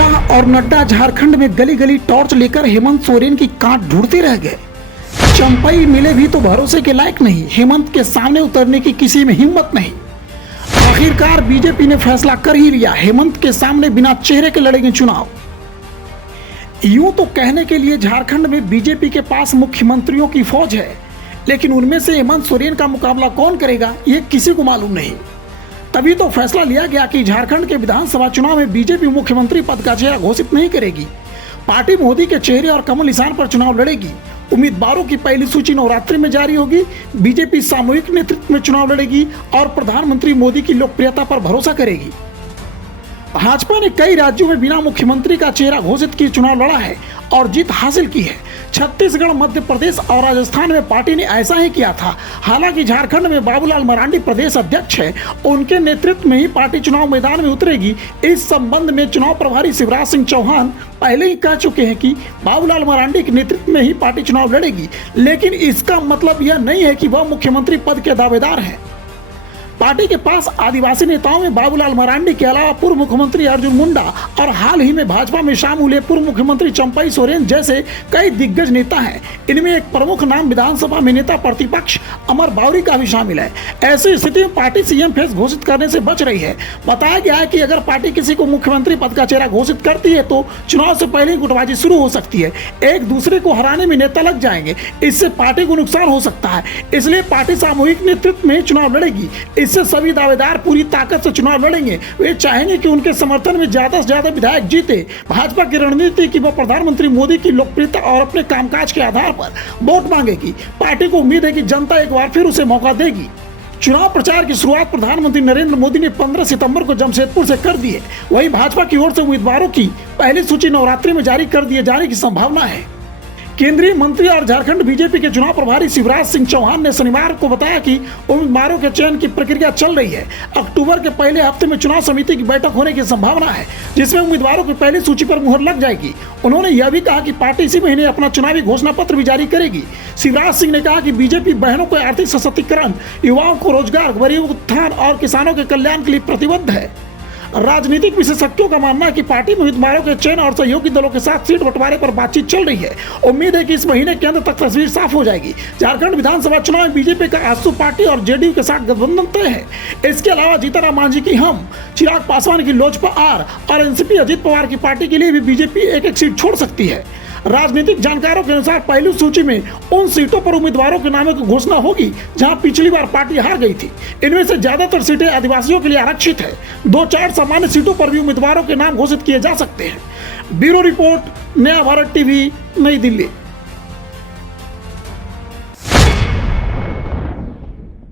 शाह और नड्डा झारखंड में गली गली टॉर्च लेकर हेमंत सोरेन की कांट ढूंढते रह गए। चंपई मिले भी तो भरोसे के लायक नहीं, हेमंत के सामने उतरने की किसी में हिम्मत नहीं। आखिरकार बीजेपी ने फैसला कर ही लिया, हेमंत के सामने बिना चेहरे के लड़ेंगे चुनाव। यूं तो कहने के लिए झारखंड में बीजेपी के पास मुख्यमंत्रियों की फौज है, लेकिन उनमें से हेमंत सोरेन का मुकाबला कौन करेगा ये किसी को मालूम नहीं। तभी तो फैसला लिया गया कि झारखंड के विधानसभा चुनाव में बीजेपी मुख्यमंत्री पद का चेहरा घोषित नहीं करेगी। पार्टी मोदी के चेहरे और कमल निशान पर चुनाव लड़ेगी। उम्मीदवारों की पहली सूची नवरात्रि में जारी होगी। बीजेपी सामूहिक नेतृत्व में चुनाव लड़ेगी और प्रधानमंत्री मोदी की लोकप्रियता पर भरोसा करेगी। भाजपा ने कई राज्यों में बिना मुख्यमंत्री का चेहरा घोषित किए चुनाव लड़ा है और जीत हासिल की है। छत्तीसगढ़, मध्य प्रदेश और राजस्थान में पार्टी ने ऐसा ही किया था। हालांकि झारखंड में बाबूलाल मरांडी प्रदेश अध्यक्ष है, उनके नेतृत्व में ही पार्टी चुनाव मैदान में उतरेगी। इस संबंध में चुनाव प्रभारी शिवराज सिंह चौहान पहले ही कह चुके हैं कि बाबूलाल मरांडी के नेतृत्व में ही पार्टी चुनाव लड़ेगी, लेकिन इसका मतलब यह नहीं है कि वह मुख्यमंत्री पद के दावेदार हैं। पार्टी के पास आदिवासी नेताओं में बाबूलाल मरांडी के अलावा पूर्व मुख्यमंत्री अर्जुन मुंडा और हाल ही में भाजपा में शामिल हुए पूर्व मुख्यमंत्री चंपई सोरेन जैसे कई दिग्गज नेता हैं। इनमें एक प्रमुख नाम विधानसभा में नेता प्रतिपक्ष अमर बावरी का भी शामिल है। ऐसी स्थिति में पार्टी सीएम फेस घोषित करने से बच रही है। बताया गया है कि अगर पार्टी किसी को मुख्यमंत्री पद का चेहरा घोषित करती है तो चुनाव से पहले ही गुटबाजी शुरू हो सकती है। एक दूसरे को हराने में नेता लग जाएंगे, इससे पार्टी को नुकसान हो सकता है। इसलिए पार्टी सामूहिक नेतृत्व में चुनाव लड़ेगी। इससे सभी दावेदार पूरी ताकत से चुनाव लड़ेंगे। वे चाहेंगे कि उनके समर्थन में ज्यादा से ज्यादा विधायक जीते। भाजपा की रणनीति कि वह प्रधानमंत्री मोदी की लोकप्रियता और अपने कामकाज के आधार पर वोट मांगेगी। पार्टी को उम्मीद है कि जनता एक बार फिर उसे मौका देगी। चुनाव प्रचार की शुरुआत प्रधानमंत्री नरेंद्र मोदी ने 15 सितंबर को जमशेदपुर से कर दी है। वहीं भाजपा की ओर से उम्मीदवारों की पहली सूची नवरात्रि में जारी कर दिए जाने की संभावना है। केंद्रीय मंत्री और झारखंड बीजेपी के चुनाव प्रभारी शिवराज सिंह चौहान ने शनिवार को बताया कि उम्मीदवारों के चयन की प्रक्रिया चल रही है। अक्टूबर के पहले हफ्ते में चुनाव समिति की बैठक होने की संभावना है, जिसमें उम्मीदवारों की पहली सूची पर मुहर लग जाएगी। उन्होंने यह भी कहा कि पार्टी इसी महीने अपना चुनावी घोषणा पत्र भी जारी करेगी। शिवराज सिंह ने कहा कि बीजेपी बहनों को आर्थिक सशक्तिकरण, युवाओं को रोजगार, गरीब उत्थान और किसानों के कल्याण के लिए प्रतिबद्ध है। राजनीतिक विशेषज्ञों का मानना है कि पार्टी में उम्मीदवारों के चयन और सहयोगी दलों के साथ सीट बंटवारे पर बातचीत चल रही है। उम्मीद है कि इस महीने के अंत तक तस्वीर साफ हो जाएगी। झारखंड विधानसभा चुनाव में बीजेपी का आजसू पार्टी और जेडीयू के साथ गठबंधन तय है। इसके अलावा जीतनराम मांझी की हम, चिराग पासवान की लोजपा आर और एनसीपी अजित पवार की पार्टी के लिए भी बीजेपी एक एक सीट छोड़ सकती है। राजनीतिक जानकारों के अनुसार पहली सूची में उन सीटों पर उम्मीदवारों के नामों की घोषणा होगी जहां पिछली बार पार्टी हार गई थी। इनमें से ज्यादातर सीटें आदिवासियों के लिए आरक्षित है। 2-4 सामान्य सीटों पर भी उम्मीदवारों के नाम घोषित किए जा सकते हैं। ब्यूरो रिपोर्ट, नया भारत टीवी, नई दिल्ली।